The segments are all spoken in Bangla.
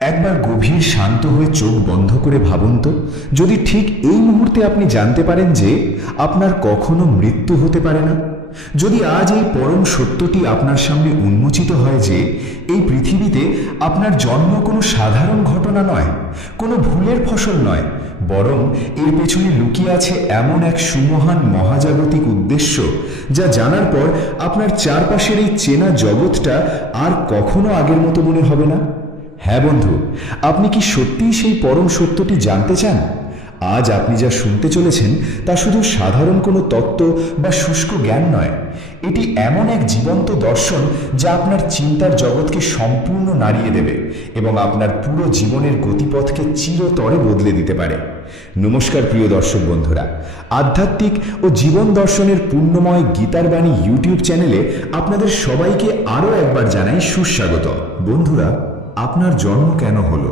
একবার গভীর শান্ত হয়ে চোখ বন্ধ করে ভাবুন তো, যদি ঠিক এই মুহূর্তে আপনি জানতে পারেন যে আপনার কখনো মৃত্যু হতে পারে না, যদি আজ এই পরম সত্যটি আপনার সামনে উন্মোচিত হয় যে এই পৃথিবীতে আপনার জন্ম কোনো সাধারণ ঘটনা নয়, কোনো ভুলের ফসল নয়, বরং এর পেছনে লুকিয়ে আছে এমন এক সুমহান মহাজাগতিক উদ্দেশ্য যা জানার পর আপনার চারপাশের এই চেনা জগৎটা আর কখনো আগের মতো মনে হবে না। হ্যাঁ বন্ধু, আপনি কি সত্যিই সেই পরম সত্যটি জানতে চান? আজ আপনি যা শুনতে চলেছেন তা শুধু সাধারণ কোনো তত্ত্ব বা শুষ্ক জ্ঞান নয়, এটি এমন এক জীবন্ত দর্শন যা আপনার চিন্তার জগৎকে সম্পূর্ণ নাড়িয়ে দেবে এবং আপনার পুরো জীবনের গতিপথকে চিরতরে বদলে দিতে পারে। নমস্কার প্রিয় দর্শক বন্ধুরা, আধ্যাত্মিক ও জীবন দর্শনের পূর্ণময় গীতার বাণী ইউটিউব চ্যানেলে আপনাদের সবাইকে আরও একবার জানাই সুস্বাগত। বন্ধুরা, আপনার জন্ম কেন হলো?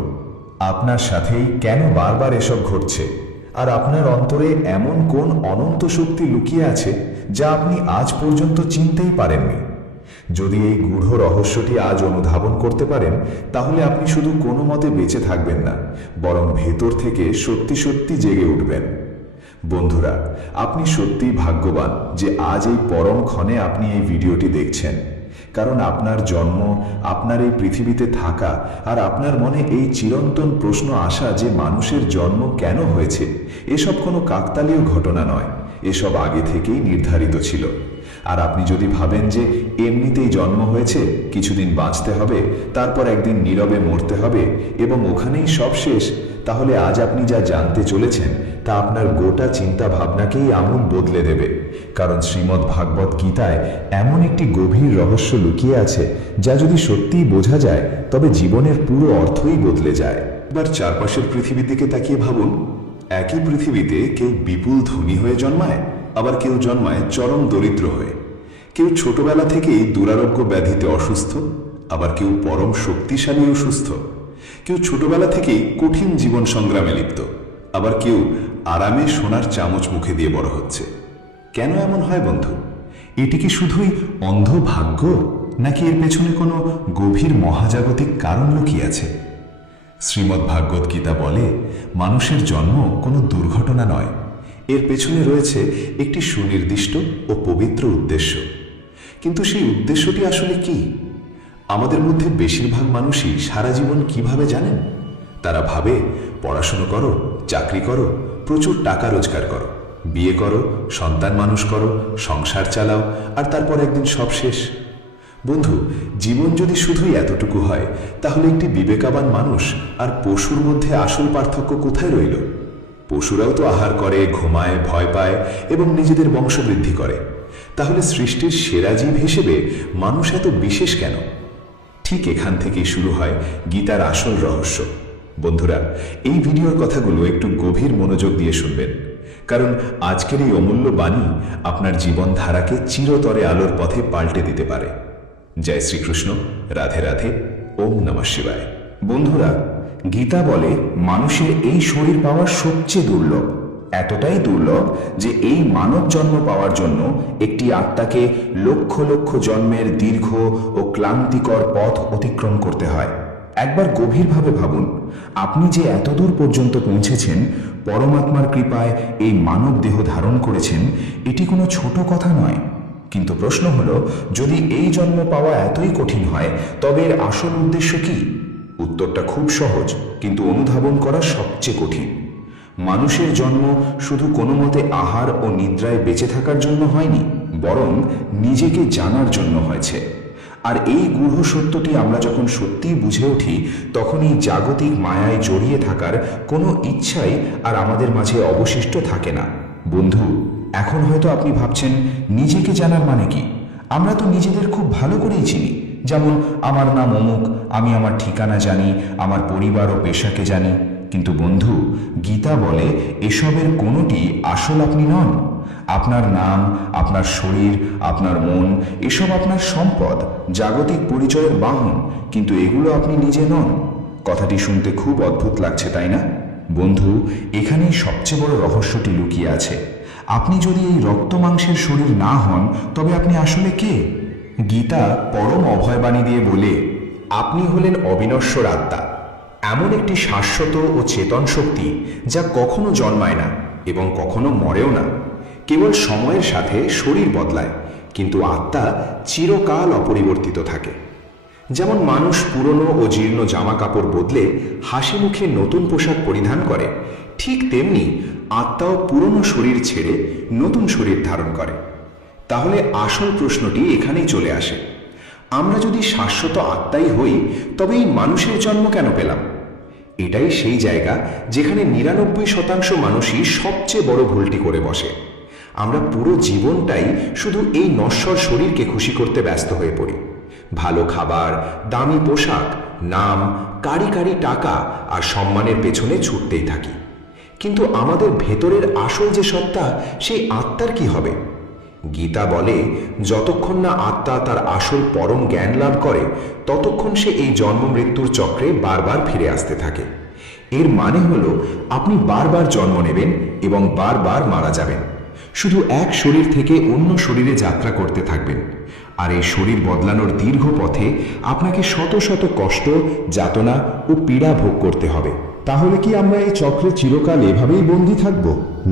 আপনার সাথেই কেন বারবার এসব ঘটছে? আর আপনার অন্তরে এমন কোন অনন্ত শক্তি লুকিয়ে আছে যা আপনি আজ পর্যন্ত চিনতেই পারেননি? যদি এই গূঢ় রহস্যটি আজ অনুধাবন করতে পারেন, তাহলে আপনি শুধু কোনো মতে বেঁচে থাকবেন না, বরং ভেতর থেকে সত্যি সত্যি জেগে উঠবেন। বন্ধুরা, আপনি সত্যিই ভাগ্যবান যে আজ এই পরম ক্ষণে আপনি এই ভিডিওটি দেখছেন, কারণ আপনার জন্ম, আপনার এই পৃথিবীতে থাকা আর আপনার মনে এই চিরন্তন প্রশ্ন আসা যে মানুষের জন্ম কেন হয়েছে, এসব কোনো কাকতালীয় ঘটনা নয়, এসব আগে থেকেই নির্ধারিত ছিল। আর আপনি যদি ভাবেন যে এমনিতেই জন্ম হয়েছে, কিছুদিন বাঁচতে হবে, তারপর একদিন নীরবে মরতে হবে এবং ওখানেই সব শেষ, তাহলে আজ আপনি যা জানতে চলেছেন তা আপনার গোটা চিন্তা ভাবনাকেই আমূল বদলে দেবে। কারণ শ্রীমদ্ ভাগবত গীতায় এমন একটি গভীর রহস্য লুকিয়ে আছে যা যদি সত্যিই বোঝা যায় তবে জীবনের পুরো অর্থই বদলে যায়। এবার চারপাশের পৃথিবীর দিকে তাকিয়ে ভাবুন, একই পৃথিবীতে কেউ বিপুল ধনী হয়ে জন্মায়, আবার কেউ জন্মায় চরম দরিদ্র হয়ে। কেউ ছোটবেলা থেকেই দুরারোগ্য ব্যাধিতে অসুস্থ, আবার কেউ পরম শক্তিশালী ও সুস্থ। কেউ ছোটবেলা থেকেই কঠিন জীবন সংগ্রামে লিপ্ত, আবার কেউ আরামে সোনার চামচ মুখে দিয়ে বড় হচ্ছে। কেন এমন হয় বন্ধু? এটি কি শুধুই অন্ধ ভাগ্য, নাকি এর পেছনে কোনো গভীর মহাজাগতিক কারণ লুকিয়ে আছে? শ্রীমদ্ ভাগবত গীতা বলে, মানুষের জন্ম কোনো দুর্ঘটনা নয়, এর পেছনে রয়েছে একটি সুনির্দিষ্ট ও পবিত্র উদ্দেশ্য। কিন্তু সেই উদ্দেশ্যটি আসলে কি? আমাদের মধ্যে বেশিরভাগ মানুষই সারা জীবন কিভাবে জানেন? তারা ভাবে, পড়াশুনো করো, চাকরি করো, প্রচুর টাকা রোজগার করো, বিয়ে করো, সন্তান মানুষ করো, সংসার চালাও, আর তারপর একদিন সব শেষ। বন্ধু, জীবন যদি শুধুই এতটুকু হয়, তাহলে একটি বিবেকবান মানুষ আর পশুর মধ্যে আসল পার্থক্য কোথায় রইল? পশুরাও তো আহার করে, ঘুমায়, ভয় পায় এবং নিজেদের বংশবৃদ্ধি করে। তাহলে সৃষ্টির সেরা জীব হিসেবে মানুষ এত বিশেষ কেন? ঠিক এখান থেকেই শুরু হয় গীতার আসল রহস্য। বন্ধুরা, এই ভিডিওর কথাগুলো একটু গভীর মনোযোগ দিয়ে শুনবেন, কারণ আজকের এই অমূল্য বাণী আপনার জীবনধারাকে চিরতরে আলোর পথে পাল্টে দিতে পারে। জয় শ্রীকৃষ্ণ, রাধে রাধে, ওম নমঃ শিবায়। বন্ধুরা, গীতা বলে মানুষের এই শরীর পাওয়া সবচেয়ে দুর্লভ, এতটাই দুর্লভ যে এই মানব জন্ম পাওয়ার জন্য একটি আত্মাকে লক্ষ লক্ষ জন্মের দীর্ঘ ও ক্লান্তিকর পথ অতিক্রম করতে হয়। একবার গভীরভাবে ভাবুন, আপনি যে এতদূর পর্যন্ত পৌঁছেছেন, পরমাত্মার কৃপায় এই মানব দেহ ধারণ করেছেন, এটি কোনো ছোট কথা নয়। কিন্তু প্রশ্ন হলো, যদি এই জন্ম পাওয়া এতই কঠিন হয়, তবে এর আসল উদ্দেশ্য কি? উত্তরটা খুব সহজ, কিন্তু অনুধাবন করা সবচেয়ে কঠিন। মানুষের জন্ম শুধু কোনো মতে আহার ও নিদ্রায় বেঁচে থাকার জন্য হয়নি, বরং নিজেকে জানার জন্য হয়েছে। আর এই গূঢ় সত্যটি আমরা যখন সত্যিই বুঝে উঠি, তখন এই জাগতিক মায়ায় জড়িয়ে থাকার কোনো ইচ্ছাই আর আমাদের মাঝে অবশিষ্ট থাকে না। বন্ধু, এখন হয়তো আপনি ভাবছেন, নিজেকে জানার মানে কি? আমরা তো নিজেদের খুব ভালো করেই চিনি, যেমন আমার নাম অমুক, আমি আমার ঠিকানা জানি, আমার পরিবার ও পেশাকে জানি। কিন্তু বন্ধু, গীতা বলে এসবের কোনোটি আসল আপনি নন। আপনার নাম, আপনার শরীর, আপনার মন, এসব আপনার সম্পদ, জাগতিক পরিচয়ের বাহন, কিন্তু এগুলো আপনি নিজে নন। কথাটি শুনতে খুব অদ্ভুত লাগছে, তাই না? বন্ধু, এখানেই সবচেয়ে বড় রহস্যটি লুকিয়ে আছে। আপনি যদি এই রক্ত মাংসের শরীর না হন, তবে আপনি আসলে কে? গীতা পরম অভয়বাণী দিয়ে বলে, আপনি হলেন অবিনশ্বর আত্মা, এমন একটি শাশ্বত ও চেতন শক্তি যা কখনো জন্মায় না এবং কখনো মরেও না। কেবল সময়ের সাথে শরীর বদলায়, কিন্তু আত্মা চিরকাল অপরিবর্তিত থাকে। যেমন মানুষ পুরনো ও জীর্ণ জামা কাপড় বদলে হাসি মুখে নতুন পোশাক পরিধান করে, ঠিক তেমনি আত্মাও পুরনো শরীর ছেড়ে নতুন শরীর ধারণ করে। তাহলে আসল প্রশ্নটি এখানেই চলে আসে, আমরা যদি শাশ্বত আত্মাই হই তবে এই মানুষের জন্ম কেন পেলাম? এটাই সেই জায়গা যেখানে ৯৯% মানুষই সবচেয়ে বড় ভুলটি করে বসে। আমরা পুরো জীবনটাই শুধু এই নশ্বর শরীরকে খুশি করতে ব্যস্ত হয়ে পড়ি। ভালো খাবার, দামি পোশাক, নাম, কারি কারি টাকা আর সম্মানের পেছনে ছুটতেই থাকি। কিন্তু আমাদের ভেতরের আসল যে সত্তা, সেই আত্মার কি হবে? গীতা বলে, যতক্ষণ না আত্মা তার আসল পরম জ্ঞান লাভ করে ততক্ষণ সে এই জন্ম মৃত্যুর চক্রে বারবার ফিরে আসতে থাকে। এর মানে হলো আপনি বারবার জন্ম নেবেন এবং বারবার মারা যাবেন, শুধু এক শরীর থেকে অন্য শরীরে যাত্রা করতে থাকবেন। আর এই শরীর বদলানোর দীর্ঘ পথে আপনাকে শত শত কষ্ট, যাতনা ও পীড়া ভোগ করতে হবে। তাহলে কি আমরা এই চক্রে চিরকাল এভাবেই বন্দী থাকব?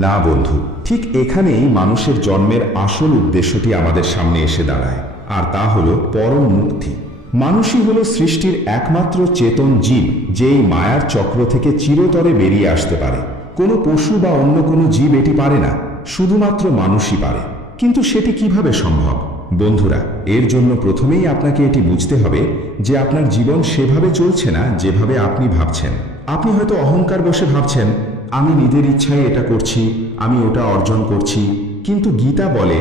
না বন্ধু, ঠিক এখানেই মানুষের জন্মের আসল উদ্দেশ্যটি আমাদের সামনে এসে দাঁড়ায়, আর তা হলো পরম মুক্তি। মানুষই হলো সৃষ্টির একমাত্র চেতন জীব, যে এই মায়ার চক্র থেকে চিরতরে বেরিয়ে আসতে পারে। কোনো পশু বা অন্য কোনো জীব এটি পারে না, শুধুমাত্র মানুষই পারে। কিন্তু সেটি কিভাবে সম্ভব? বন্ধুরা, এর জন্য প্রথমেই আপনাকে এটি বুঝতে হবে যে আপনার জীবন সেভাবে চলছে না যেভাবে আপনি ভাবছেন। আপনি হয়তো অহংকার বসে ভাবছেন, আমি নিজের ইচ্ছায় এটা করছি, আমি ওটা অর্জন করছি। কিন্তু গীতা বলে,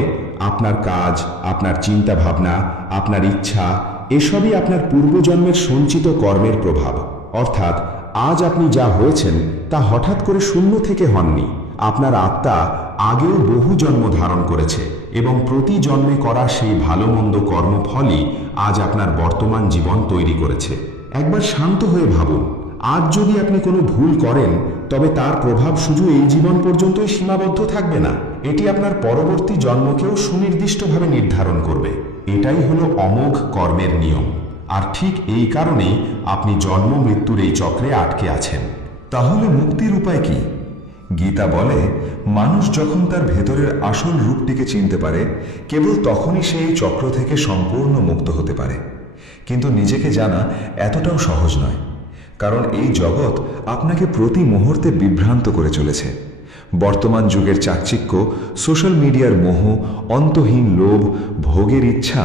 আপনার কাজ, আপনার চিন্তা ভাবনা, আপনার ইচ্ছা এসবই আপনার পূর্বজন্মের সঞ্চিত কর্মের প্রভাব। অর্থাৎ আজ আপনি যা হয়েছেন তা হঠাৎ করে শূন্য থেকে হননি। আপনার আত্মা আগেও বহু জন্ম ধারণ করেছে এবং প্রতি জন্মে করা সেই ভালো মন্দ কর্মফলই আজ আপনার বর্তমান জীবন তৈরি করেছে। একবার শান্ত হয়ে ভাবুন, আজ যদি আপনি কোনো ভুল করেন তবে তার প্রভাব শুধু এই জীবন পর্যন্তই সীমাবদ্ধ থাকবে না, এটি আপনার পরবর্তী জন্মকেও সুনির্দিষ্টভাবে নির্ধারণ করবে। এটাই হলো অমোঘ কর্মের নিয়ম। আর ঠিক এই কারণেই আপনি জন্ম মৃত্যুর এই চক্রে আটকে আছেন। তাহলে মুক্তির উপায় কি? গীতা বলে, মানুষ যখন তার ভেতরের আসল রূপটিকে চিনতে পারে, কেবল তখনই সে এই চক্র থেকে সম্পূর্ণ মুক্ত হতে পারে। কিন্তু নিজেকে জানা এতটাও সহজ নয়, কারণ এই জগৎ আপনাকে প্রতি মুহূর্তে বিভ্রান্ত করে চলেছে। বর্তমান যুগের চাকচিক্য, সোশ্যাল মিডিয়ার মোহ, অন্তহীন লোভ, ভোগের ইচ্ছা,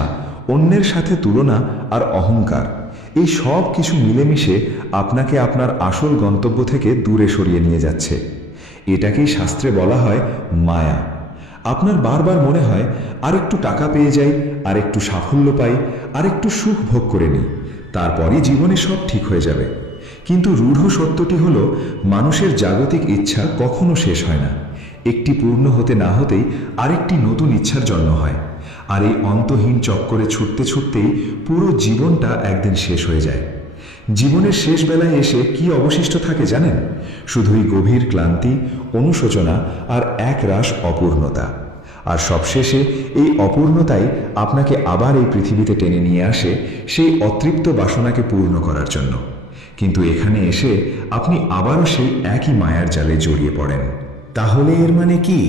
অন্যের সাথে তুলনা আর অহংকার, এই সব কিছু মিলেমিশে আপনাকে আপনার আসল গন্তব্য থেকে দূরে সরিয়ে নিয়ে যাচ্ছে। এটাকেই শাস্ত্রে বলা হয় মায়া। আপনার বারবার মনে হয়, আরেকটু টাকা পেয়ে যাই, আরেকটু সাফল্য পাই, আরেকটু সুখ ভোগ করে নিই, তারপরই জীবনে সব ঠিক হয়ে যাবে। কিন্তু রূঢ় সত্যটি হলো, মানুষের জাগতিক ইচ্ছা কখনো শেষ হয় না। একটি পূর্ণ হতে না হতেই আরেকটি নতুন ইচ্ছার জন্ম হয়, আর এই অন্তহীন চক্করে ছুটতে ছুটতেই পুরো জীবনটা একদিন শেষ হয়ে যায়। জীবনের শেষ বেলায় এসে কি অবশিষ্ট থাকে জানেন? শুধুই গভীর ক্লান্তি, অনুশোচনা আর একরাশ অপূর্ণতা। আর সবশেষে এই অপূর্ণতাই আপনাকে আবার এই পৃথিবীতে টেনে নিয়ে আসে সেই অতৃপ্ত বাসনাকে পূর্ণ করার জন্য। কিন্তু এখানে এসে আপনি আবারও সেই একই মায়ার জালে জড়িয়ে পড়েন। তাহলে এর মানে কি?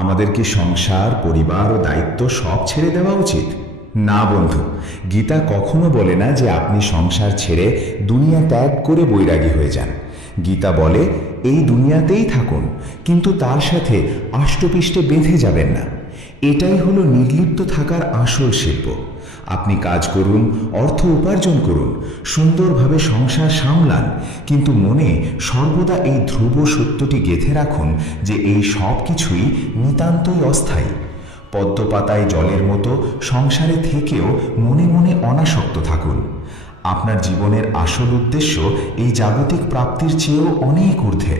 আমাদের কি সংসার, পরিবার ও দায়িত্ব সব ছেড়ে দেওয়া উচিত? না বন্ধু, গীতা কখনো বলে না যে আপনি সংসার ছেড়ে দুনিয়া ত্যাগ করে বৈরাগী হয়ে যান। গীতা বলে, এই দুনিয়াতেই থাকুন, কিন্তু তার সাথে আষ্টপিষ্টে বেঁধে যাবেন না। এটাই হলো নির্লিপ্ত থাকার আসল শিল্প। আপনি কাজ করুন, অর্থ উপার্জন করুন, সুন্দরভাবে সংসার সামলান, কিন্তু মনে সর্বদা এই ধ্রুব সত্যটি গেঁথে রাখুন যে এই সব কিছুই নিতান্তই অস্থায়ী। পদ্মপাতায় জলের মতো সংসারে থেকেও মনে মনে অনাসক্ত থাকুন। আপনার জীবনের আসল উদ্দেশ্য এই জাগতিক প্রাপ্তির চেয়েও অনেক ঊর্ধ্বে।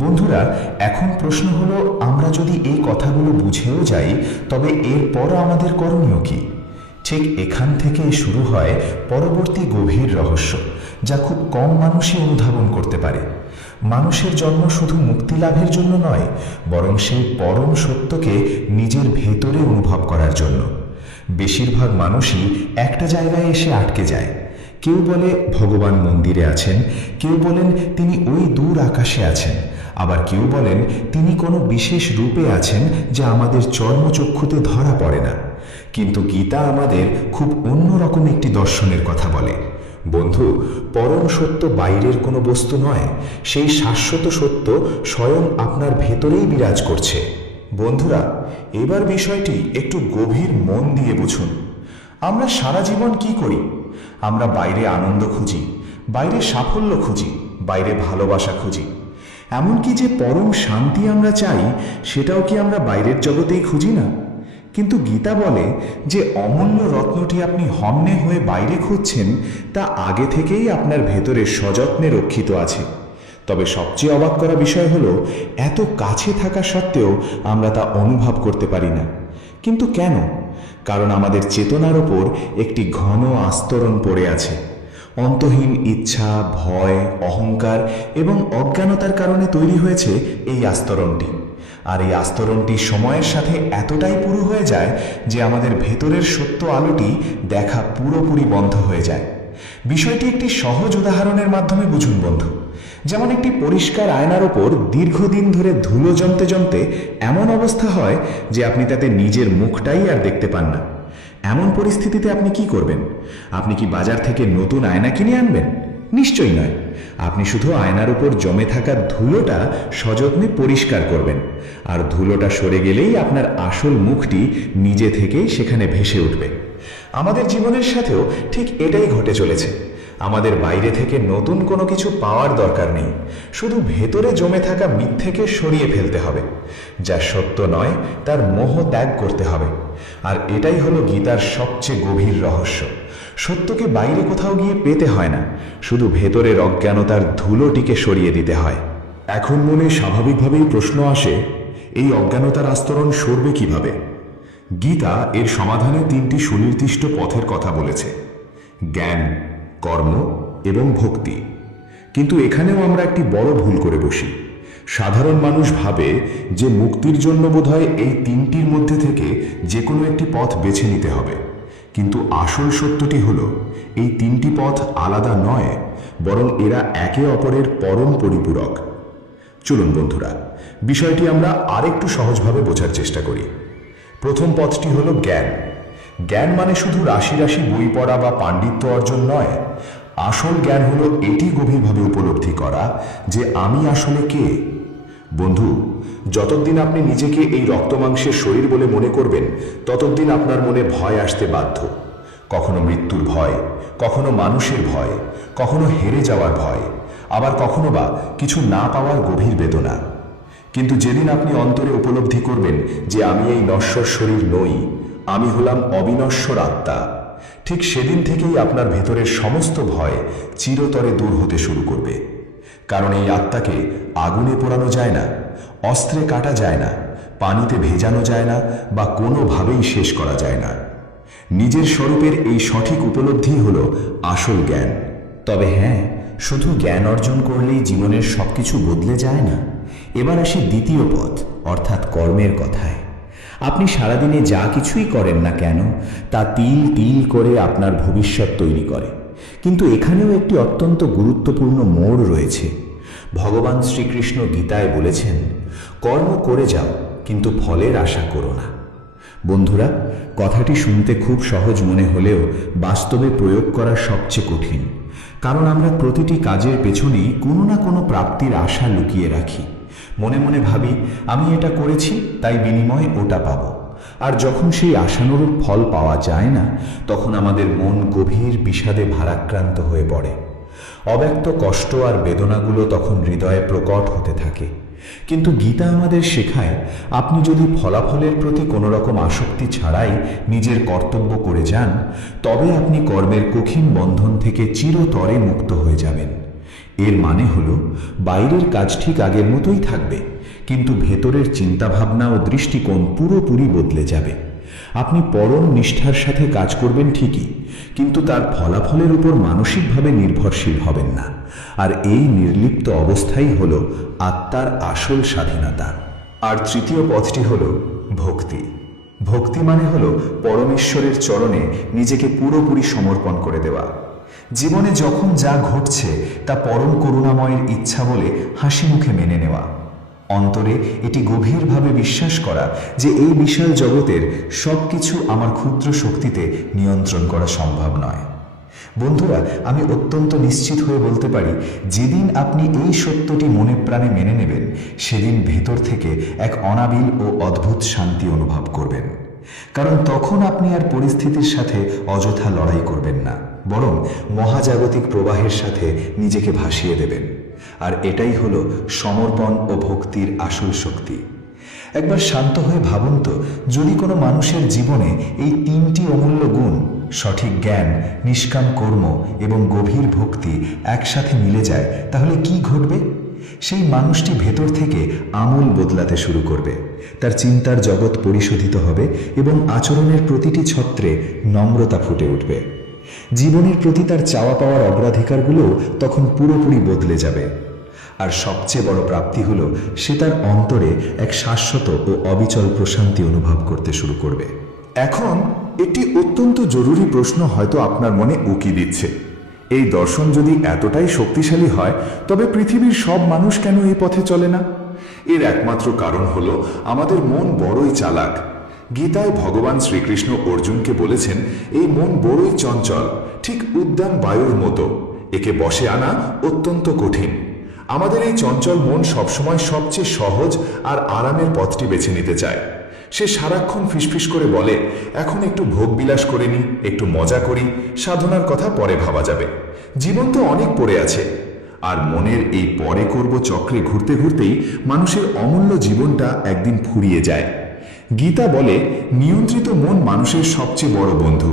বন্ধুরা, এখন প্রশ্ন হলো, আমরা যদি এই কথাগুলো বুঝেও যাই তবে এরপর আমাদের করণীয় কি? ঠিক এখান থেকে শুরু হয় পরবর্তী গভীর রহস্য, যা খুব কম মানুষই অনুধাবন করতে পারে। মানুষের জন্ম শুধু মুক্তি লাভের জন্য নয়, বরং সেই পরম সত্যকে নিজের ভেতরে অনুভব করার জন্য। বেশিরভাগ মানুষই একটা জায়গায় এসে আটকে যায়, কেউ বলে ভগবান মন্দিরে আছেন, কেউ বলেন তিনি ওই দূর আকাশে আছেন, আবার কেউ বলেন তিনি কোনো বিশেষ রূপে আছেন যা আমাদের চর্মচক্ষুতে ধরা পড়ে না। কিন্তু গীতা আমাদের খুব অন্যরকম একটি দর্শনের কথা বলে। বন্ধু, পরম সত্য বাইরের কোনো বস্তু নয়, সেই শাশ্বত সত্য স্বয়ং আপনার ভেতরেই বিরাজ করছে। বন্ধুরা, এবার বিষয়টি একটু গভীর মন দিয়ে বুঝুন। আমরা সারা জীবন কি করি? আমরা বাইরে আনন্দ খুঁজি, বাইরে সাফল্য খুঁজি, বাইরে ভালোবাসা খুঁজি। এমনকি যে পরম শান্তি আমরা চাই, সেটাও কি আমরা বাইরের জগতেই খুঁজি না? কিন্তু গীতা বলে যে অমূল্য রত্নটি আপনি হন্যে হয়ে বাইরে খুঁজছেন, তা আগে থেকেই আপনার ভেতরে সযত্নে রক্ষিত আছে। তবে সবচেয়ে অবাক করা বিষয় হলো, এত কাছে থাকা সত্ত্বেও আমরা তা অনুভব করতে পারি না। কিন্তু কেন? কারণ আমাদের চেতনার ওপর একটি ঘন আস্তরণ পড়ে আছে। অন্তহীন ইচ্ছা, ভয়, অহংকার এবং অজ্ঞানতার কারণে তৈরি হয়েছে এই আস্তরণটি। আর এই আস্তরণটি সময়ের সাথে এতটাই পুরু হয়ে যায় যে আমাদের ভেতরের সত্য আলোটি দেখা পুরোপুরি বন্ধ হয়ে যায়। বিষয়টি একটি সহজ উদাহরণের মাধ্যমে বুঝুন বন্ধু। যেমন একটি পরিষ্কার আয়নার ওপর দীর্ঘদিন ধরে ধুলো জমতে জমতে এমন অবস্থা হয় যে আপনি তাতে নিজের মুখটাই আর দেখতে পান না। এমন পরিস্থিতিতে আপনি কি করবেন? আপনি কি বাজার থেকে নতুন আয়না কিনে আনবেন? নিশ্চয়ই নয়। আপনি শুধু আয়নার উপর জমে থাকা ধুলোটা সযত্নে পরিষ্কার করবেন, আর ধুলোটা সরে গেলেই আপনার আসল মুখটি নিজে থেকেই সেখানে ভেসে উঠবে। আমাদের জীবনের সাথেও ঠিক এটাই ঘটে চলেছে। আমাদের বাইরে থেকে নতুন কোনো কিছু পাওয়ার দরকার নেই, শুধু ভেতরে জমে থাকা মিথ্যেকে সরিয়ে ফেলতে হবে। যা সত্য নয় তার মোহ ত্যাগ করতে হবে। আর এটাই হলো গীতার সবচেয়ে গভীর রহস্য। সত্যকে বাইরে কোথাও গিয়ে পেতে হয় না, শুধু ভেতরের অজ্ঞানতার ধুলোটিকে সরিয়ে দিতে হয়। এখন মনে স্বাভাবিকভাবেই প্রশ্ন আসে, এই অজ্ঞানতার আস্তরণ সরবে কিভাবে? গীতা এর সমাধানে 3টি সুনির্দিষ্ট পথের কথা বলেছে: জ্ঞান, কর্ম এবং ভক্তি। কিন্তু এখানেও আমরা একটি বড় ভুল করে বসি। সাধারণ মানুষ ভাবে যে মুক্তির জন্য বোধহয় এই 3টির মধ্যে থেকে যে কোনো একটি পথ বেছে নিতে হবে। কিন্তু আসল সত্যটি হলো, এই 3টি পথ আলাদা নয়, বরং এরা একে অপরের পরম পরিপূরক। চলুন বন্ধুরা, বিষয়টি আমরা আরেকটু সহজভাবে বোঝার চেষ্টা করি। প্রথম পথটি হলো জ্ঞান। জ্ঞান মানে শুধু রাশি রাশি বই পড়া বা পাণ্ডিত্য অর্জন নয়। আসল জ্ঞান হলো এটি গভীরভাবে উপলব্ধি করা যে আমি আসলে কে। বন্ধু, যতদিন আপনি নিজেকে এই রক্তমাংসের শরীর বলে মনে করবেন, ততদিন আপনার মনে ভয় আসতে বাধ্য। কখনো মৃত্যুর ভয়, কখনো মানুষের ভয়, কখনো হেরে যাওয়ার ভয়, আবার কখনো বা কিছু না পাওয়ার গভীর বেদনা। কিন্তু যেদিন আপনি অন্তরে উপলব্ধি করবেন যে আমি এই নশ্বর শরীর নই, আমি হলাম অবিনশ্বর আত্মা, ঠিক সেদিন থেকেই আপনার ভেতরের সমস্ত ভয় চিরতরে দূর হতে শুরু করবে। কারণ এই আত্মাকে আগুনে পোড়ানো যায় না, অস্ত্রে কাটা যায় না, পানিতে ভেজানো যায় না, বা কোনোভাবেই শেষ করা যায় না। নিজের স্বরূপের এই সঠিক উপলব্ধি হলো আসল জ্ঞান। তবে হ্যাঁ, শুধু জ্ঞান অর্জন করলেই জীবনের সবকিছু বদলে যায় না। এবার আসি দ্বিতীয় পথ, অর্থাৎ কর্মের কথায়। আপনি সারাদিনে যা কিছুই করেন না কেন, তা তিল তিল করে আপনার ভবিষ্যৎ তৈরি করে। কিন্তু এখানেও একটি অত্যন্ত গুরুত্বপূর্ণ মোড় রয়েছে। ভগবান শ্রীকৃষ্ণ গীতায় বলেছেন, কর্ম করে যাও, কিন্তু ফলের আশা করো না। বন্ধুরা, কথাটি শুনতে খুব সহজ মনে হলেও বাস্তবে প্রয়োগ করা সবচেয়ে কঠিন। কারণ আমরা প্রতিটি কাজের পেছনেই কোনো না কোনো প্রাপ্তির আশা লুকিয়ে রাখি। মনে মনে ভাবি, আমি এটা করেছি তাই বিনিময়ে ওটা পাবো। আর যখন সেই আশানুরূপ ফল পাওয়া যায় না, তখন আমাদের মন গভীর বিষাদে ভারাক্রান্ত হয়ে পড়ে। অব্যক্ত কষ্ট আর বেদনাগুলো তখন হৃদয়ে প্রকট হতে থাকে। কিন্তু গীতা আমাদের শেখায়, আপনি যদি ফলাফলের প্রতি কোনো রকম আসক্তি ছাড়াই নিজের কর্তব্য করে যান, তবে আপনি কর্মের কঠিন বন্ধন থেকে চিরতরে মুক্ত হয়ে যাবেন। এর মানে হলো, বাইরের কাজ ঠিক আগের মতোই থাকবে, কিন্তু ভেতরের চিন্তাভাবনা ও দৃষ্টিকোণ পুরোপুরি বদলে যাবে। আপনি পরম নিষ্ঠার সাথে কাজ করবেন ঠিকই, কিন্তু তার ফলাফলের উপর মানসিকভাবে নির্ভরশীল হবেন না। আর এই নির্লিপ্ত অবস্থাই হলো আত্মার আসল স্বাধীনতা। আর তৃতীয় পথটি হলো ভক্তি। ভক্তি মানে হলো পরমেশ্বরের চরণে নিজেকে পুরোপুরি সমর্পণ করে দেওয়া। জীবনে যখন যা ঘটছে তা পরম করুণাময়ের ইচ্ছা বলে হাসি মুখে মেনে নেওয়া, অন্তরে এটি গভীরভাবে বিশ্বাস করা যে এই বিশাল জগতের সবকিছু আমার ক্ষুদ্র শক্তিতে নিয়ন্ত্রণ করা সম্ভব নয়। বন্ধুরা, আমি অত্যন্ত নিশ্চিত হয়ে বলতে পারি, যেদিন আপনি এই সত্যটি মনে প্রাণে মেনে নেবেন, সেদিন ভেতর থেকে এক অনাবিল ও অদ্ভুত শান্তি অনুভব করবেন। কারণ তখন আপনি আর পরিস্থিতির সাথে অযথা লড়াই করবেন না, বরং মহাজাগতিক প্রবাহের সাথে নিজেকে ভাসিয়ে দেবেন। আর এটাই হলো সমর্পণ ও ভক্তির আসল শক্তি। একবার শান্ত হয়ে ভাবুন তো, যদি কোনো মানুষের জীবনে এই তিনটি অমূল্য গুণ, সঠিক জ্ঞান, নিষ্কাম কর্ম এবং গভীর ভক্তি একসাথে মিলে যায়, তাহলে কি ঘটবে? সেই মানুষটি ভেতর থেকে আমূল বদলাতে শুরু করবে। তার চিন্তার জগৎ পরিশোধিত হবে এবং আচরণের প্রতিটি ছত্রে নম্রতা ফুটে উঠবে। জীবনের প্রতি তার চাওয়া পাওয়ার অগ্রাধিকারগুলোও তখন পুরোপুরি বদলে যাবে। আর সবচেয়ে বড় প্রাপ্তি হলো, সে তার অন্তরে এক শাশ্বত ও অবিচল প্রশান্তি অনুভব করতে শুরু করবে। এখন একটি অত্যন্ত জরুরি প্রশ্ন হয়তো আপনার মনে উকি দিচ্ছে। এই দর্শন যদি এতটাই শক্তিশালী হয়, তবে পৃথিবীর সব মানুষ কেন এই পথে চলে না? এর একমাত্র কারণ হলো আমাদের মন বড়ই চালাক। গীতায় ভগবান শ্রীকৃষ্ণ অর্জুনকে বলেছেন, এই মন বড়ই চঞ্চল, ঠিক উদ্যান বায়ুর মতো, একে বশে আনা অত্যন্ত কঠিন। আমাদের এই চঞ্চল মন সবসময় সবচেয়ে সহজ আর আরামের পথটি বেছে নিতে চায়। সে সারাক্ষণ ফিসফিস করে বলে, এখন একটু ভোগবিলাস করে নি, একটু মজা করি, সাধনার কথা পরে ভাবা যাবে, জীবন তো অনেক পড়ে আছে। আর মনের এই পরে করব চক্রে ঘুরতে ঘুরতেই মানুষের অমূল্য জীবনটা একদিন ফুরিয়ে যায়। গীতা বলে, নিয়ন্ত্রিত মন মানুষের সবচেয়ে বড় বন্ধু,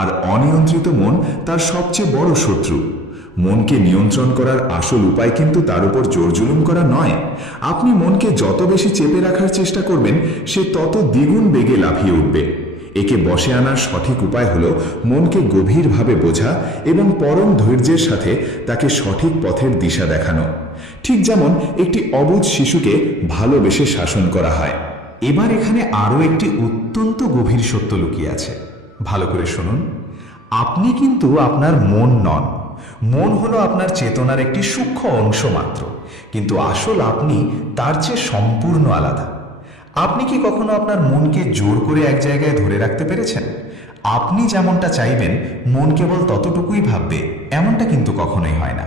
আর অনিয়ন্ত্রিত মন তার সবচেয়ে বড় শত্রু। মনকে নিয়ন্ত্রণ করার আসল উপায় কিন্তু তার উপর জোর জুলুম করা নয়। আপনি মনকে যত বেশি চেপে রাখার চেষ্টা করবেন, সে তত দ্বিগুণ বেগে লাফিয়ে উঠবে। একে বশে আনার সঠিক উপায় হলো মনকে গভীরভাবে বোঝা এবং পরম ধৈর্যের সাথে তাকে সঠিক পথের দিশা দেখানো। ঠিক যেমন একটি অবুঝ শিশুকে ভালোবেসে শাসন করা হয়। এবার এখানে আরও একটি অত্যন্ত গভীর সত্য লুকিয়ে আছে। ভালো করে শুনুন। আপনি কিন্তু আপনার মন নন। মন হলো আপনার চেতনার একটি সূক্ষ্ম অংশ মাত্র, কিন্তু আসল আপনি তার চেয়ে সম্পূর্ণ আলাদা। আপনি কি কখনো আপনার মনকে জোর করে এক জায়গায় ধরে রাখতে পেরেছেন? আপনি যেমনটা চাইবেন মন কেবল ততটুকুই ভাববে, এমনটা কিন্তু কখনোই হয় না।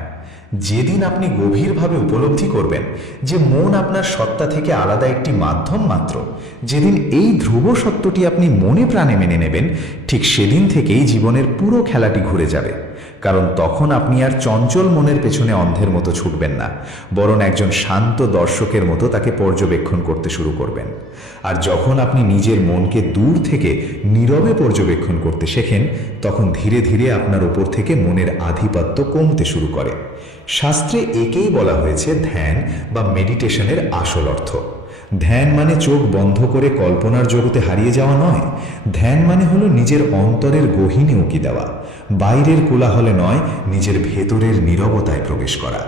যেদিন আপনি গভীরভাবে উপলব্ধি করবেন যে মন আপনার সত্তা থেকে আলাদা একটি মাধ্যম মাত্র, যেদিন এই ধ্রুব সত্যটি আপনি মনে প্রাণে মেনে নেবেন, ঠিক সেদিন থেকেই জীবনের পুরো খেলাটি ঘুরে যাবে। কারণ তখন আপনি আর চঞ্চল মনের পেছনে অন্ধের মতো ছুটবেন না, বরং একজন শান্ত দর্শকের মতো তাকে পর্যবেক্ষণ করতে শুরু করবেন। আর যখন আপনি নিজের মনকে দূর থেকে নীরবে পর্যবেক্ষণ করতে শেখেন, তখন ধীরে ধীরে আপনার উপর থেকে মনের আধিপত্য কমতে শুরু করে। শাস্ত্রে একেই বলা হয়েছে ধ্যান বা মেডিটেশনের আসল অর্থ। ধ্যান মানে চোখ বন্ধ করে কল্পনার জগতে হারিয়ে যাওয়া নয়। ধ্যান মানে হলো নিজের অন্তরের গহীনে উঁকি দেওয়া, বাইরের কোলাহলে নয়, নিজের ভেতরের নীরবতায় প্রবেশ করা।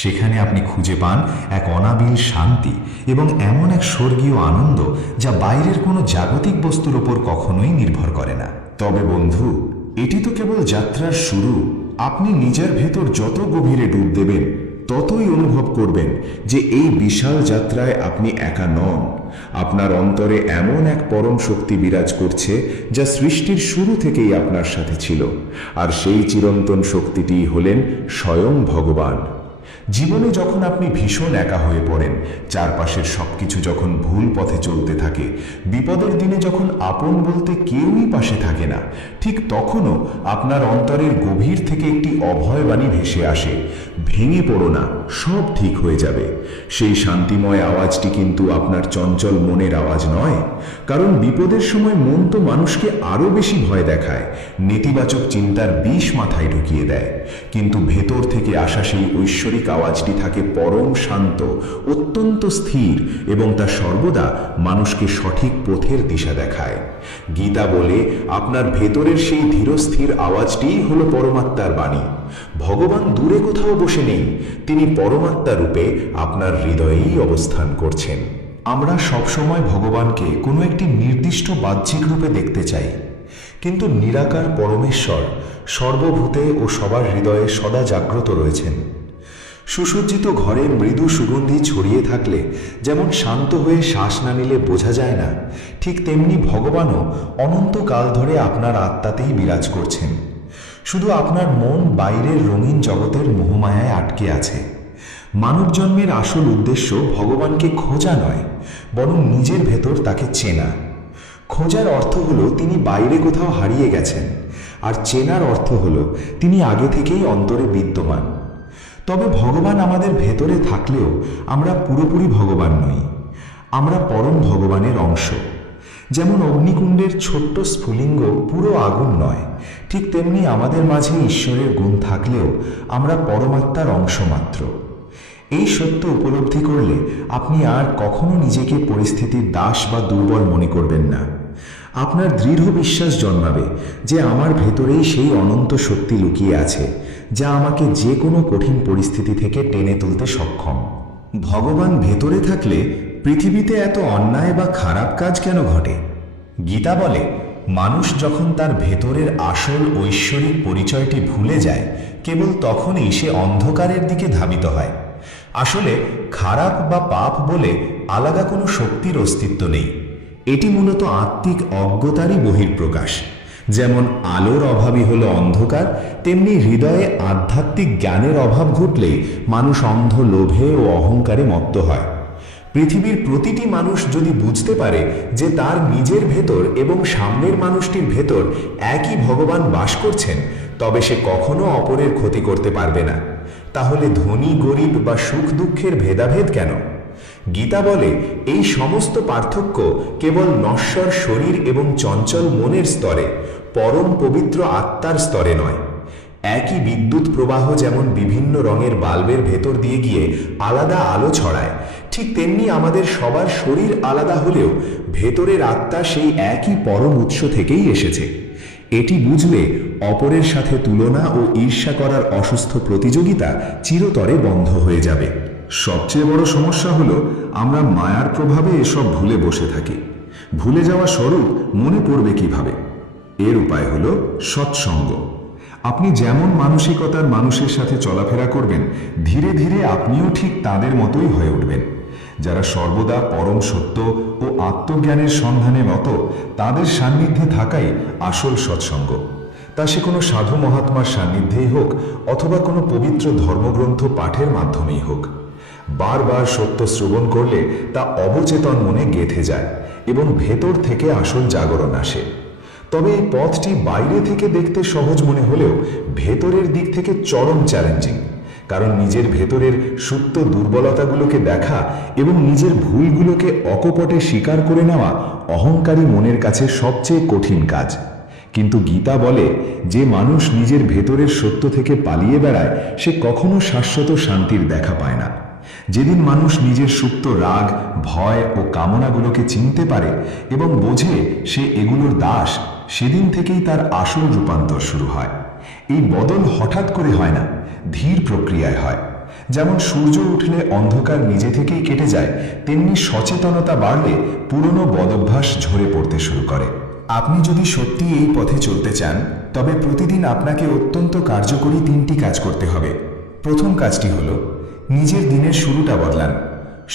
সেখানে আপনি খুঁজে পান এক অনাবিল শান্তি এবং এমন এক স্বর্গীয় আনন্দ যা বাইরের কোনো জাগতিক বস্তুর ওপর কখনোই নির্ভর করে না। তবে বন্ধু, এটি তো কেবল যাত্রার শুরু। আপনি নিজের ভেতর যত গভীরে ডুব দেবেন, ততই অনুভব করবেন যে এই বিশাল যাত্রায় আপনি একা নন। আপনার অন্তরে এমন এক পরম শক্তি বিরাজ করছে যা সৃষ্টির শুরু থেকেই আপনার সাথে ছিল। আর সেই চিরন্তন শক্তিটি হলেন স্বয়ং ভগবান। জীবনে যখন আপনি ভীষণ একা হয়ে পড়েন, চারপাশের সবকিছু যখন ভুল পথে চলতে থাকে, বিপদের দিনে যখন আপন বলতে কেউই পাশে থাকে না, ঠিক তখনও আপনার অন্তরের গভীর থেকে একটি অভয়বাণী ভেসে আসে, ভেঙে পড়ো না, সব ঠিক হয়ে যাবে। সেই শান্তিময় আওয়াজটি কিন্তু আপনার চঞ্চল মনের আওয়াজ নয়। কারণ বিপদের সময় মন তো মানুষকে আরও বেশি ভয় দেখায়, নেতিবাচক চিন্তার বিষ মাথায় ঢুকিয়ে দেয়। কিন্তু ভেতর থেকে আসা সেই ঐশ্বরিক আওয়াজটি থাকে পরম শান্ত, অত্যন্ত স্থির, এবং তা সর্বদা মানুষকে সঠিক পথের দিশা দেখায়। গীতা বলে, আপনার ভেতরের সেই ধীরস্থির আওয়াজটিই হলো পরমাত্মার বাণী। ভগবান দূরে কোথাও বসে নেই, তিনি পরমাত্মা রূপে আপনার হৃদয়েই অবস্থান করছেন। আমরা সবসময় ভগবানকে কোনো একটি নির্দিষ্ট বাহ্যিক রূপে দেখতে চাই, কিন্তু নিরাকার পরমেশ্বর সর্বভূতে ও সবার হৃদয়ে সদা জাগ্রত রয়েছেন। সুসজ্জিত ঘরে মৃদু সুগন্ধি ছড়িয়ে থাকলে যেমন শান্ত হয়ে শ্বাস না নিলে বোঝা যায় না, ঠিক তেমনি ভগবানও অনন্তকাল ধরে আপনার আত্মাতেই বিরাজ করছেন। শুধু আপনার মন বাইরের রঙিন জগতের মোহমায়ায় আটকে আছে। মানব জন্মের আসল উদ্দেশ্য ভগবানকে খোঁজা নয়, বরং নিজের ভেতর তাকে চেনা। খোঁজার অর্থ হলো তিনি বাইরে কোথাও হারিয়ে গেছেন, আর চেনার অর্থ হলো তিনি আগে থেকেই অন্তরে বিদ্যমান। তবে ভগবান আমাদের ভেতরে থাকলেও আমরা পুরোপুরি ভগবান নই, আমরা পরম ভগবানের অংশ। যেমন অগ্নিকুণ্ডের ছোট্ট স্ফুলিঙ্গ পুরো আগুন নয়, ঠিক তেমনি আমাদের মাঝে ঈশ্বরের গুণ থাকলেও আমরা পরমাত্মার অংশ মাত্র। এই সত্য উপলব্ধি করলে আপনি আর কখনো নিজেকে পরিস্থিতির দাস বা দুর্বল মনে করবেন না। আপনার দৃঢ় বিশ্বাস জন্মাবে যে আমার ভেতরেই সেই অনন্ত শক্তি লুকিয়ে আছে, যা আমাকে যে কোনো কঠিন পরিস্থিতি থেকে টেনে তুলতে সক্ষম। ভগবান ভেতরে থাকলে পৃথিবীতে এত অন্যায় বা খারাপ কাজ কেন ঘটে? গীতা বলে, মানুষ যখন তার ভেতরের আসল ঐশ্বরিক পরিচয়টি ভুলে যায়, কেবল তখনই সে অন্ধকারের দিকে ধাবিত হয়। আসলে খারাপ বা পাপ বলে আলাদা কোনো শক্তির অস্তিত্ব নেই। এটি মূলত আত্মিক অজ্ঞতারই বহিঃপ্রকাশ। যেমন আলোর অভাবই হলো অন্ধকার, তেমনি হৃদয়ে আধ্যাত্মিক জ্ঞানের অভাব ঘটলেই মানুষ অন্ধ লোভে ও অহংকারে মত্ত হয়। পৃথিবীর প্রতিটি মানুষ যদি বুঝতে পারে যে তার নিজের ভেতর এবং সামনের মানুষটির ভেতর একই ভগবান বাস করছেন, তবে সে কখনো অপরের ক্ষতি করতে পারবে না। তাহলে ধনী গরিব বা সুখ দুঃখের ভেদাভেদ কেন? গীতা বলে, এই সমস্ত পার্থক্য কেবল নশ্বর শরীর এবং চঞ্চল মনের স্তরে, পরম পবিত্র আত্মার স্তরে নয়। একই বিদ্যুৎ প্রবাহ যেমন বিভিন্ন রঙের বাল্বের ভেতর দিয়ে গিয়ে আলাদা আলো ছড়ায়, ঠিক তেমনি আমাদের সবার শরীর আলাদা হলেও ভেতরের আত্মা সেই একই পরম উৎস থেকেই এসেছে। এটি বুঝলে অপরের সাথে তুলনা ও ঈর্ষা করার অসুস্থ প্রতিযোগিতা চিরতরে বন্ধ হয়ে যাবে। সবচেয়ে বড় সমস্যা হলো আমরা মায়ার প্রভাবে এসব ভুলে বসে থাকি। ভুলে যাওয়া স্বরূপ মনে পড়বে কিভাবে? এর উপায় হলো সৎসঙ্গ। আপনি যেমন মানসিকতার মানুষের সাথে চলাফেরা করবেন, ধীরে ধীরে আপনিও ঠিক তাদের মতোই হয়ে উঠবেন। যারা সর্বদা পরম সত্য ও আত্মজ্ঞানের সন্ধানে রত, তাদের সান্নিধ্যে থাকাই আসল সৎসঙ্গ। তা সে কোনো সাধু মহাত্মার সান্নিধ্যেই হোক অথবা কোনো পবিত্র ধর্মগ্রন্থ পাঠের মাধ্যমেই হোক। বারবার সত্য শ্রবণ করলে তা অবচেতন মনে গেঁথে যায় এবং ভেতর থেকে আসল জাগরণ আসে। তবে এই পথটি বাইরে থেকে দেখতে সহজ মনে হলেও ভেতরের দিক থেকে চরম চ্যালেঞ্জিং। কারণ নিজের ভেতরের সুপ্ত দুর্বলতাগুলোকে দেখা এবং নিজের ভুলগুলোকে অকপটে স্বীকার করে নেওয়া অহংকারী মনের কাছে সবচেয়ে কঠিন কাজ। কিন্তু গীতা বলে, যে মানুষ নিজের ভেতরের সত্য থেকে পালিয়ে বেড়ায় সে কখনো শাশ্বত শান্তির দেখা পায় না। যেদিন মানুষ নিজের সুপ্ত রাগ, ভয় ও কামনাগুলোকে চিনতে পারে এবং বোঝে সে এগুলোর দাস, সেদিন থেকেই তার আসল রূপান্তর শুরু হয়। এই বদল হঠাৎ করে হয় না, ধীর প্রক্রিয়ায় হয়। যেমন সূর্য উঠলে অন্ধকার নিজে থেকেই কেটে যায়, তেমনি সচেতনতা বাড়লে পুরনো বদভ্যাস ঝরে পড়তে শুরু করে। আপনি যদি সত্যি এই পথে চলতে চান, তবে প্রতিদিন আপনাকে অত্যন্ত কার্যকরী 3টি কাজ করতে হবে। প্রথম কাজটি হলো নিজের দিনের শুরুটা বদলান।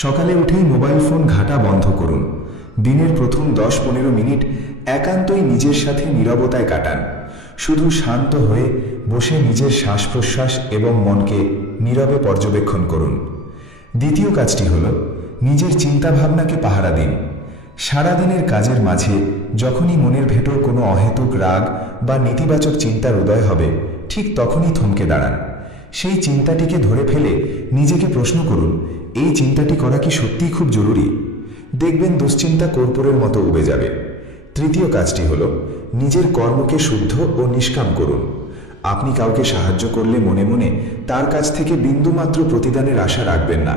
সকালে উঠেই মোবাইল ফোন ঘাঁটা বন্ধ করুন। দিনের প্রথম 10-15 মিনিট একান্তই নিজের সাথে নীরবতায় কাটান। শুধু শান্ত হয়ে বসে নিজের শ্বাস প্রশ্বাস এবং মনকে নীরবে পর্যবেক্ষণ করুন। দ্বিতীয় কাজটি হলো নিজের চিন্তাভাবনাকে পাহারা দিন। সারাদিনের কাজের মাঝে যখনই মনের ভেতর কোনো অহেতুক রাগ বা নেতিবাচক চিন্তার উদয় হবে, ঠিক তখনই থমকে দাঁড়ান। সেই চিন্তাটিকে ধরে ফেলে নিজেকে প্রশ্ন করুন, এই চিন্তাটি করা কি সত্যিই খুব জরুরি? দেখবেন দুশ্চিন্তা কর্পূরের মতো উবে যাবে। তৃতীয় কাজটি হলো নিজের কর্মকে শুদ্ধ ও নিষ্কাম করুন। আপনি কাউকে সাহায্য করলে মনে মনে তার কাছ থেকে বিন্দুমাত্র প্রতিদানের আশা রাখবেন না।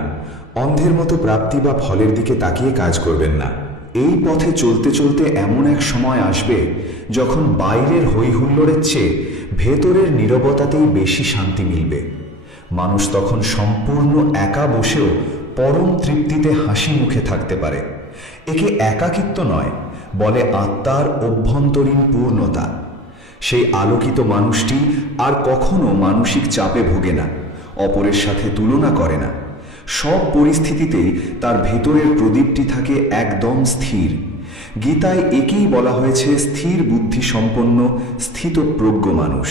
অন্ধের মতো প্রাপ্তি বা ফলের দিকে তাকিয়ে কাজ করবেন না। এই পথে চলতে চলতে এমন এক সময় আসবে যখন বাইরের হইহুল্লোড়ের চেয়ে ভেতরের নীরবতাতেই বেশি শান্তি মিলবে। মানুষ তখন সম্পূর্ণ একা বসেও পরম তৃপ্তিতে হাসি মুখে থাকতে পারে। একে একাকিত্ব নয়, বলে আত্মার অভ্যন্তরীণ পূর্ণতা। সেই আলোকিত মানুষটি আর কখনো মানসিক চাপে ভোগে না, অপরের সাথে তুলনা করে না। সব পরিস্থিতিতেই তার ভেতরের প্রদীপটি থাকে একদম স্থির। গীতায় একেই বলা হয়েছে স্থির বুদ্ধি সম্পন্ন স্থিতপ্রজ্ঞ মানুষ।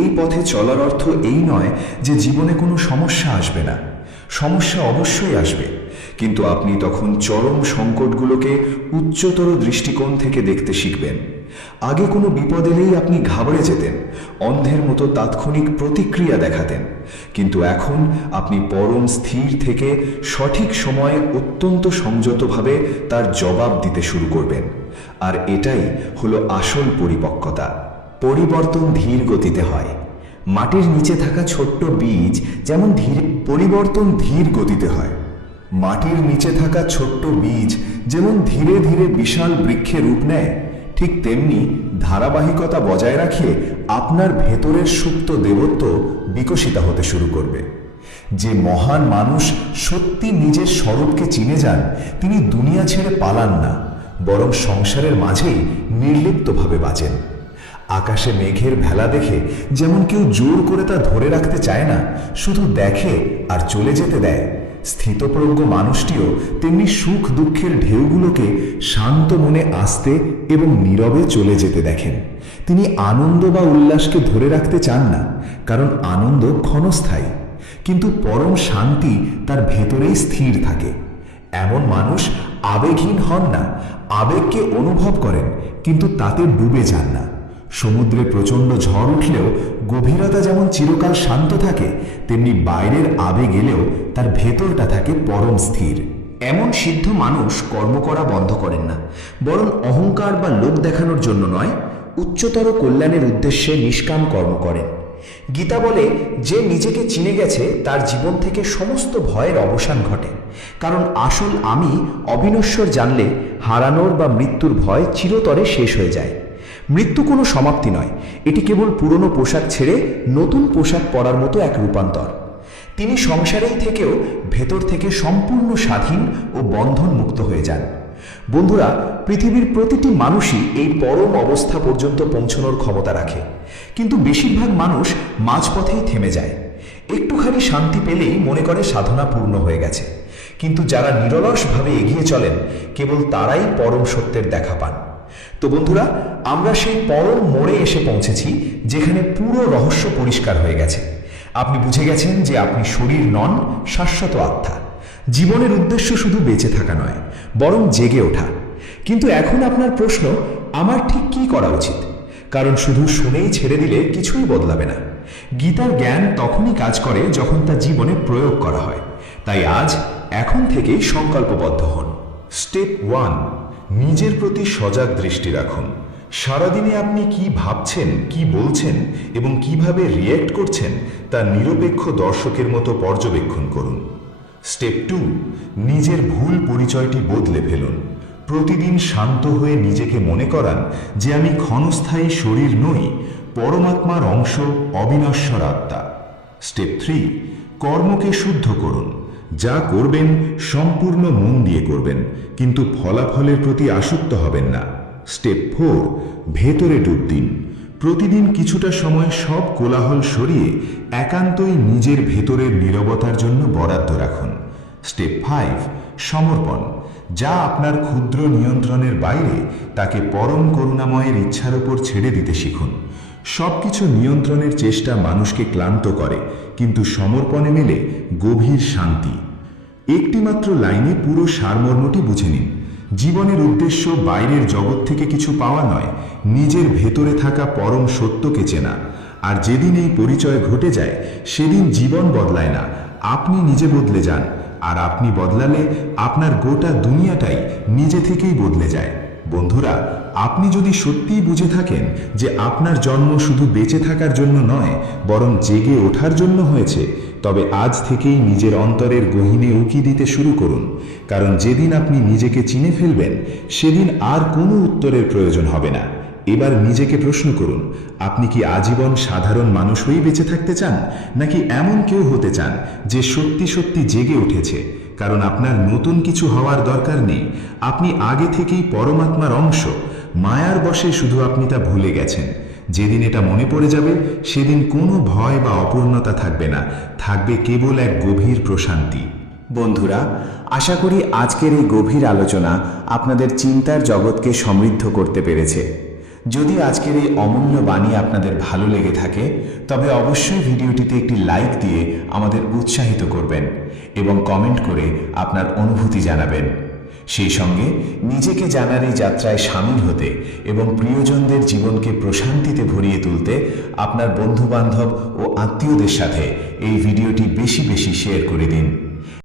এই পথে চলার অর্থ এই নয় যে জীবনে কোনো সমস্যা আসবে না। সমস্যা অবশ্যই আসবে, কিন্তু আপনি তখন চরম সংকটগুলোকে উচ্চতর দৃষ্টিকোণ থেকে দেখতে শিখবেন। আগে কোনো বিপদ এলেই আপনি ঘাবড়ে যেতেন, অন্ধের মতো তাৎক্ষণিক প্রতিক্রিয়া দেখাতেন, কিন্তু এখন আপনি পরম স্থির থেকে সঠিক সময়ে অত্যন্ত সংযতভাবে তার জবাব দিতে শুরু করবেন। আর এটাই হলো আসল পরিপক্কতা। পরিবর্তন ধীর গতিতে হয়। মাটির নিচে থাকা ছোট্ট বীজ যেমন পরিবর্তন ধীর গতিতে হয়। মাটির নিচে থাকা ছোট্ট বীজ যেমন ধীরে ধীরে বিশাল বৃক্ষে রূপ নেয়, ঠিক তেমনি ধারাবাহিকতা বজায় রাখে আপনার ভেতরের সুপ্ত দেবত্ব বিকশিত হতে শুরু করবে। যে মহান মানুষ সত্যি নিজের স্বরূপকে চিনে যান, তিনি দুনিয়া ছেড়ে পালান না, বরং সংসারের মাঝেই নির্লিপ্তভাবে বাঁচেন। আকাশে মেঘের ভেলা দেখে যেমন কেউ জোর করে তা ধরে রাখতে চায় না, শুধু দেখে আর চলে যেতে দেয়, স্থিতপ্রজ্ঞ মানুষটিও তেমনি সুখ দুঃখের ঢেউগুলোকে শান্ত মনে আসতে এবং নীরবে চলে যেতে দেখেন। তিনি আনন্দ বা উল্লাসকে ধরে রাখতে চান না, কারণ আনন্দ ক্ষণস্থায়ী, কিন্তু পরম শান্তি তার ভেতরেই স্থির থাকে। এমন মানুষ আবেগহীন হন না, আবেগকে অনুভব করেন, কিন্তু তাতে ডুবে যান না। সমুদ্রে প্রচণ্ড ঝড় উঠলেও গভীরতা যেমন চিরকাল শান্ত থাকে, তেমনি বাইরের আবেগ এলেও তার ভেতরটা থাকে পরম স্থির। এমন সিদ্ধ মানুষ কর্ম করা বন্ধ করেন না, বরং অহংকার বা লোক দেখানোর জন্য নয়, উচ্চতর কল্যাণের উদ্দেশ্যে নিষ্কাম কর্ম করেন। গীতা বলে, যে নিজেকে চিনে গেছে তার জীবন থেকে সমস্ত ভয়ের অবসান ঘটে, কারণ আসল আমি অবিনশ্বর জানলে হারানোর বা মৃত্যুর ভয় চিরতরে শেষ হয়ে যায়। মৃত্যু কোনো সমাপ্তি নয়, এটি কেবল পুরনো পোশাক ছেড়ে নতুন পোশাক পরার মতো এক রূপান্তর। তিনি সংসারেই থেকেও ভেতর থেকে সম্পূর্ণ স্বাধীন ও বন্ধন মুক্ত হয়ে যান। বন্ধুরা, পৃথিবীর প্রতিটি মানুষই এই পরম অবস্থা পর্যন্ত পৌঁছানোর ক্ষমতা রাখে, কিন্তু বেশিরভাগ মানুষ মাঝপথেই থেমে যায়। একটুখানি শান্তি পেলেই মনে করে সাধনা পূর্ণ হয়ে গেছে, কিন্তু যারা নিরলসভাবে এগিয়ে চলেন কেবল তারাই পরম সত্যের দেখা পান। তো বন্ধুরা, আমরা সেই পরম মোড়ে এসে পৌঁছেছি যেখানে পুরো রহস্য পরিষ্কার হয়ে গেছে। আপনি বুঝে গেছেন যে আপনি শরীর নন, শাশ্বত আত্মা। জীবনের উদ্দেশ্য শুধু বেঁচে থাকা নয়, বরং জেগে ওঠা। কিন্তু এখন আপনার প্রশ্ন, আমার ঠিক কী করা উচিত? কারণ শুধু শুনেই ছেড়ে দিলে কিছুই বদলাবে না। গীতার জ্ঞান তখনই কাজ করে যখন তা জীবনে প্রয়োগ করা হয়। তাই আজ এখন থেকেই সংকল্পবদ্ধ হন। স্টেপ 1, নিজের প্রতি সজাগ দৃষ্টি রাখুন। সারাদিনে আপনি কি ভাবছেন, কি বলছেন এবং কিভাবে রিয়্যাক্ট করছেন তা নিরপেক্ষ দর্শকের মতো পর্যবেক্ষণ করুন। স্টেপ 2, নিজের ভুল পরিচয়টি বদলে ফেলুন। প্রতিদিন শান্ত হয়ে নিজেকে মনে করান যে আমি ক্ষণস্থায়ী শরীর নই, পরমাত্মার অংশ, অবিনশ্বর আত্মা। স্টেপ 3, কর্মকে শুদ্ধ করুন। যা করবেন সম্পূর্ণ মন দিয়ে করবেন, কিন্তু ফলাফলের প্রতি আসক্ত হবেন না। স্টেপ 4, ভেতরে ডুব দিন। প্রতিদিন কিছুটা সময় সব কোলাহল সরিয়ে একান্তই নিজের ভেতরের নীরবতার জন্য বরাদ্দ রাখুন। স্টেপ 5, সমর্পণ। যা আপনার ক্ষুদ্র নিয়ন্ত্রণের বাইরে, তাকে পরম করুণাময়ের ইচ্ছার ওপর ছেড়ে দিতে শিখুন। সবকিছু নিয়ন্ত্রণের চেষ্টা মানুষকে ক্লান্ত করে, কিন্তু সমর্পণে মেলে গভীর শান্তি। একটিমাত্র লাইনে পুরো সারমর্মটি বুঝে নিন। জীবনের উদ্দেশ্য বাইরের জগৎ থেকে কিছু পাওয়া নয়, নিজের ভেতরে থাকা পরম সত্যকে চেনা। আর যেদিন এই পরিচয় ঘটে যায়, সেদিন জীবন বদলায় না, আপনি নিজে বদলে যান। আর আপনি বদলালে আপনার গোটা দুনিয়াটাই নিজে থেকেই বদলে যায়। বন্ধুরা, আপনি যদি সত্যিই বুঝে থাকেন যে আপনার জন্ম শুধু বেঁচে থাকার জন্য নয়, বরং জেগে ওঠার জন্য হয়েছে, তবে আজ থেকেই নিজের অন্তরের গহীনে উকি দিতে শুরু করুন। কারণ যেদিন আপনি নিজেকে চিনে ফেলবেন, সেদিন আর কোনো উত্তরের প্রয়োজন হবে না। এবার নিজেকে প্রশ্ন করুন, আপনি কি আজীবন সাধারণ মানুষ হয়েই বেঁচে থাকতে চান, নাকি এমন কেউ হতে চান যে সত্যি সত্যি জেগে উঠেছে, কারণ আপনার নতুন কিছু হওয়ার দরকার নেই। আপনি আগে থেকেই পরমাত্মার অংশ। মায়ার বশে শুধু আপনি তা ভুলে গেছেন। যেদিন এটা মনে পড়ে যাবে সেদিন কোনো ভয় বা অপূর্ণতা থাকবে না, থাকবে কেবল এক গভীর প্রশান্তি। বন্ধুরা, আশা করি আজকের এই গভীর আলোচনা আপনাদের চিন্তার জগৎকে সমৃদ্ধ করতে পেরেছে। যদি আজকের এই অমূল্য বাণী আপনাদের ভালো লেগে থাকে তবে অবশ্যই ভিডিওটিতে একটি লাইক দিয়ে আমাদের উৎসাহিত করবেন এবং কমেন্ট করে আপনার অনুভূতি জানাবেন। সেই সঙ্গে নিজেকে জানার এই যাত্রায় সামিল হতে এবং প্রিয়জনদের জীবনকে প্রশান্তিতে ভরিয়ে তুলতে আপনার বন্ধুবান্ধব ও আত্মীয়দের সাথে এই ভিডিওটি বেশি বেশি শেয়ার করে দিন।